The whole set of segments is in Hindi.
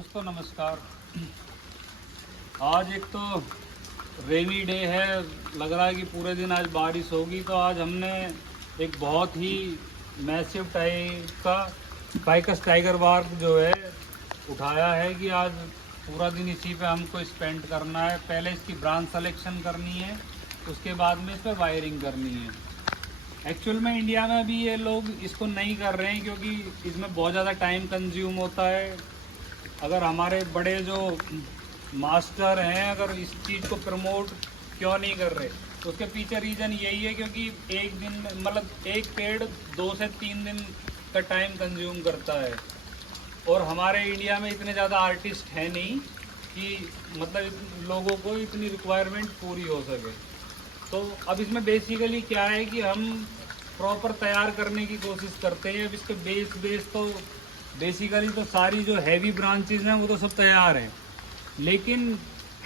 दोस्तों नमस्कार। आज एक तो रेनी डे है, लग रहा है कि पूरे दिन आज बारिश होगी। तो आज हमने एक बहुत ही मैसिव टाइप का फाइकस टाइगर बार्क जो है उठाया है कि आज पूरा दिन इसी पे हमको स्पेंड करना है। पहले इसकी ब्रांच सिलेक्शन करनी है, उसके बाद में इस पर वायरिंग करनी है। एक्चुअल में इंडिया में भी ये लोग इसको नहीं कर रहे हैं क्योंकि इसमें बहुत ज़्यादा टाइम कंज्यूम होता है। अगर हमारे बड़े जो मास्टर हैं अगर इस चीज़ को प्रमोट क्यों नहीं कर रहे, तो उसके पीछे रीज़न यही है क्योंकि एक दिन मतलब एक पेड़ 2 से 3 दिन का टाइम कंज्यूम करता है। और हमारे इंडिया में इतने ज़्यादा आर्टिस्ट हैं नहीं कि मतलब लोगों को इतनी रिक्वायरमेंट पूरी हो सके। तो अब इसमें बेसिकली क्या है कि हम प्रॉपर तैयार करने की कोशिश करते हैं। अब इसके बेस तो बेसिकली तो सारी जो हैवी ब्रांचेज हैं वो तो सब तैयार हैं, लेकिन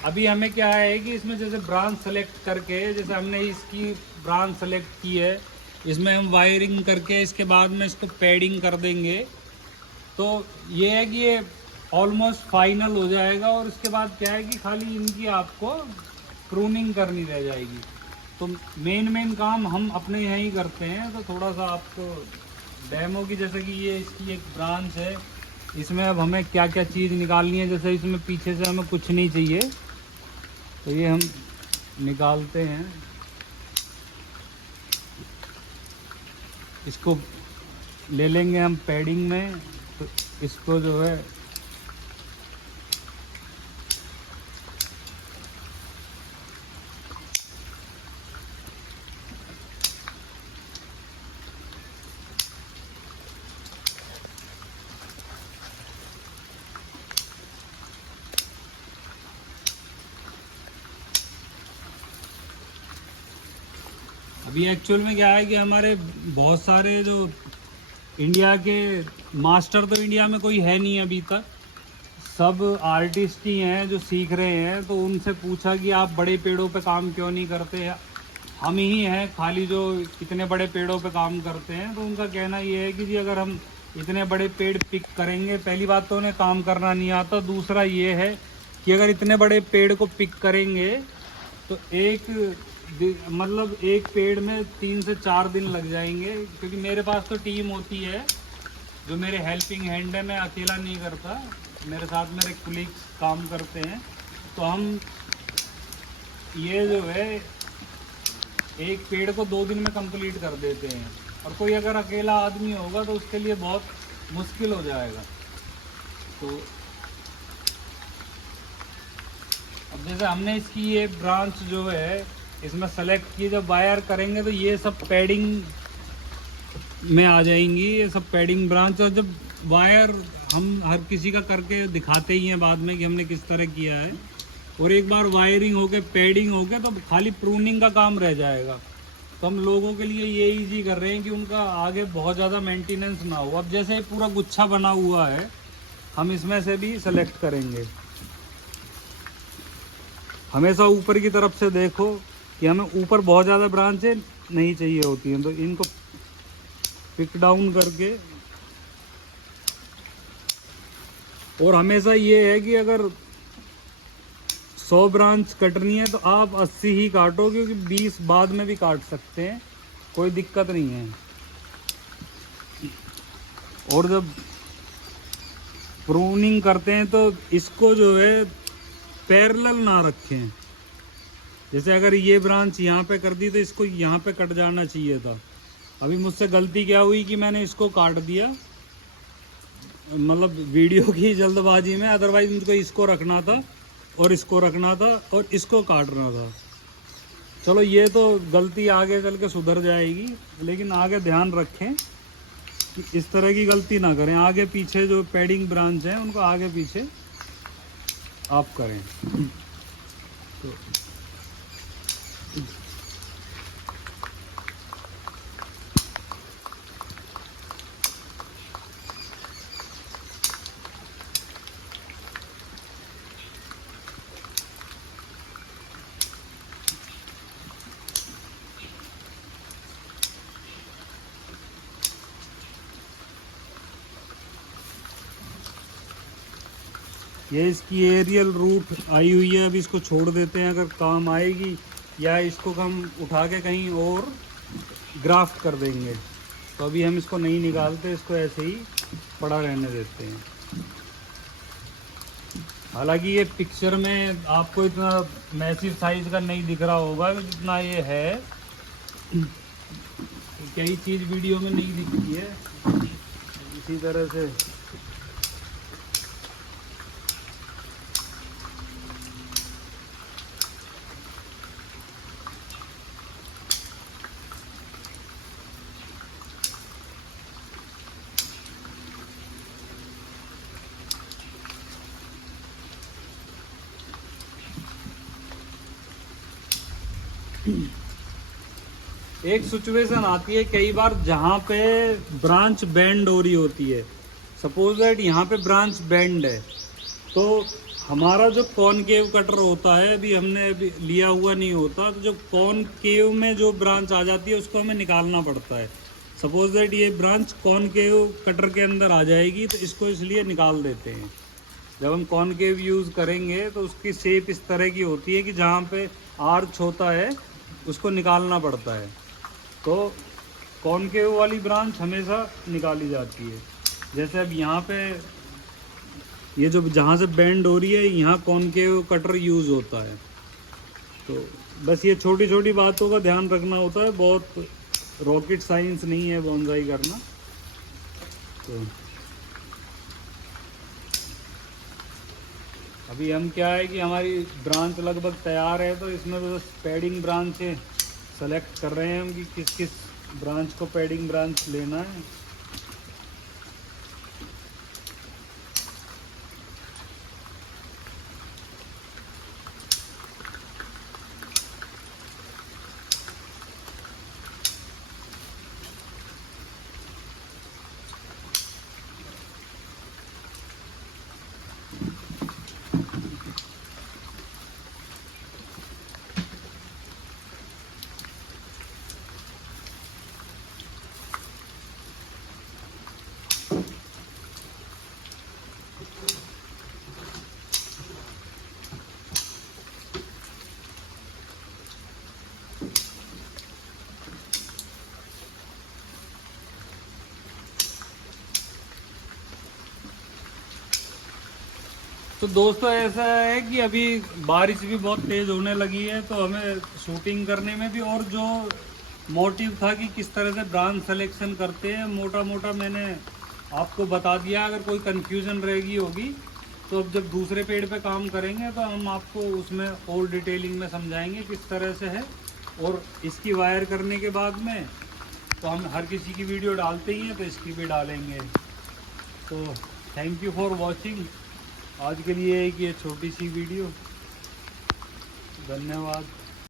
अभी हमें क्या है कि इसमें जैसे ब्रांच सेलेक्ट करके, जैसे हमने इसकी ब्रांच सेलेक्ट की है, इसमें हम वायरिंग करके इसके बाद में इसको पैडिंग कर देंगे। तो ये है कि ये ऑलमोस्ट फाइनल हो जाएगा। और इसके बाद क्या है कि खाली इनकी आपको प्रूनिंग करनी रह जाएगी। तो मेन काम हम अपने यहाँ ही करते हैं। तो थोड़ा सा आपको डेमो की, जैसे कि ये इसकी एक ब्रांच है, इसमें अब हमें क्या क्या चीज़ निकालनी है। जैसे इसमें पीछे से हमें कुछ नहीं चाहिए तो ये हम निकालते हैं। इसको ले लेंगे हम पैडिंग में। तो इसको जो है अभी एक्चुअल में क्या है कि हमारे बहुत सारे जो इंडिया के मास्टर, तो इंडिया में कोई है नहीं अभी तक, सब आर्टिस्ट ही हैं जो सीख रहे हैं। तो उनसे पूछा कि आप बड़े पेड़ों पे काम क्यों नहीं करते, हम ही हैं खाली जो इतने बड़े पेड़ों पे काम करते हैं। तो उनका कहना ये है कि जी अगर हम इतने बड़े पेड़ पिक करेंगे, पहली बात तो उन्हें काम करना नहीं आता, दूसरा ये है कि अगर इतने बड़े पेड़ को पिक करेंगे तो मतलब एक पेड़ में 3 से 4 दिन लग जाएंगे। क्योंकि मेरे पास तो टीम होती है जो मेरे हेल्पिंग हैंड है, मैं अकेला नहीं करता, मेरे साथ मेरे कुलीग्स काम करते हैं। तो हम ये जो है एक पेड़ को 2 दिन में कंप्लीट कर देते हैं। और कोई अगर अकेला आदमी होगा तो उसके लिए बहुत मुश्किल हो जाएगा। तो अब जैसे हमने इसकी ये ब्रांच जो है इसमें सेलेक्ट की, जब वायर करेंगे तो ये सब पैडिंग में आ जाएंगी, ये सब पैडिंग ब्रांच। और जब वायर हम हर किसी का करके दिखाते ही हैं बाद में कि हमने किस तरह किया है। और एक बार वायरिंग हो गए, पैडिंग हो गया, तो खाली प्रूनिंग का काम रह जाएगा। तो हम लोगों के लिए ये ईजी कर रहे हैं कि उनका आगे बहुत ज़्यादा मेंटेनेंस ना हो। अब जैसे पूरा गुच्छा बना हुआ है, हम इसमें से भी सेलेक्ट करेंगे। हमेशा ऊपर की तरफ से देखो कि हमें ऊपर बहुत ज़्यादा ब्रांचें नहीं चाहिए होती हैं, तो इनको पिक डाउन करके। और हमेशा ये है कि अगर 100 ब्रांच कटनी है तो आप 80 ही काटो, क्योंकि 20 बाद में भी काट सकते हैं, कोई दिक्कत नहीं है। और जब प्रूनिंग करते हैं तो इसको जो है पैरेलल ना रखें। जैसे अगर ये ब्रांच यहाँ पे कर दी तो इसको यहाँ पे कट जाना चाहिए था। अभी मुझसे गलती क्या हुई कि मैंने इसको काट दिया, मतलब वीडियो की जल्दबाजी में। अदरवाइज मुझको इसको रखना था और इसको रखना था और इसको काटना था। चलो ये तो गलती आगे चल के सुधर जाएगी, लेकिन आगे ध्यान रखें कि इस तरह की गलती ना करें। आगे पीछे जो पैडिंग ब्रांच हैं उनको आगे पीछे आप करें। तो ये इसकी एरियल रूट आई हुई है, अभी इसको छोड़ देते हैं, अगर काम आएगी या इसको हम उठा के कहीं और ग्राफ्ट कर देंगे। तो अभी हम इसको नहीं निकालते, इसको ऐसे ही पड़ा रहने देते हैं। हालांकि ये पिक्चर में आपको इतना मैसिव साइज का नहीं दिख रहा होगा जितना ये है। कई चीज़ वीडियो में नहीं दिखती है, इसी तरह से एक सिचुएशन आती है कई बार जहाँ पे ब्रांच बेंड हो रही होती है। सपोज दैट यहाँ पे ब्रांच बेंड है, तो हमारा जो कॉनकेव कटर होता है, अभी हमने अभी लिया हुआ नहीं होता, तो जो कॉनकेव में जो ब्रांच आ जाती है उसको हमें निकालना पड़ता है। सपोज दैट ये ब्रांच कॉनकेव कटर के अंदर आ जाएगी, तो इसको इसलिए निकाल देते हैं। जब हम कॉनकेव यूज़ करेंगे तो उसकी शेप इस तरह की होती है कि जहाँ पे आर्च होता है उसको निकालना पड़ता है। तो कॉनकेव वाली ब्रांच हमेशा निकाली जाती है। जैसे अब यहाँ पे ये जो जहाँ से बेंड हो रही है, यहाँ कॉनकेव कटर यूज़ होता है। तो बस ये छोटी छोटी बातों का ध्यान रखना होता है, बहुत रॉकेट साइंस नहीं है बोनसाई करना। तो अभी हम क्या है कि हमारी ब्रांच लगभग तैयार है, तो इसमें बस पैडिंग ब्रांच सेलेक्ट कर रहे हैं हम कि किस किस ब्रांच को पैडिंग ब्रांच लेना है। तो दोस्तों ऐसा है कि अभी बारिश भी बहुत तेज़ होने लगी है, तो हमें शूटिंग करने में भी, और जो मोटिव था कि किस तरह से ब्रांच सिलेक्शन करते हैं, मोटा मोटा मैंने आपको बता दिया। अगर कोई कन्फ्यूज़न रहेगी होगी तो अब जब दूसरे पेड़ पे काम करेंगे तो हम आपको उसमें और डिटेलिंग में समझाएंगे किस तरह से है। और इसकी वायर करने के बाद में तो हम हर किसी की वीडियो डालते ही हैं, तो इसकी भी डालेंगे। तो थैंक यू फॉर वॉचिंग। आज के लिए एक ये छोटी सी वीडियो, धन्यवाद।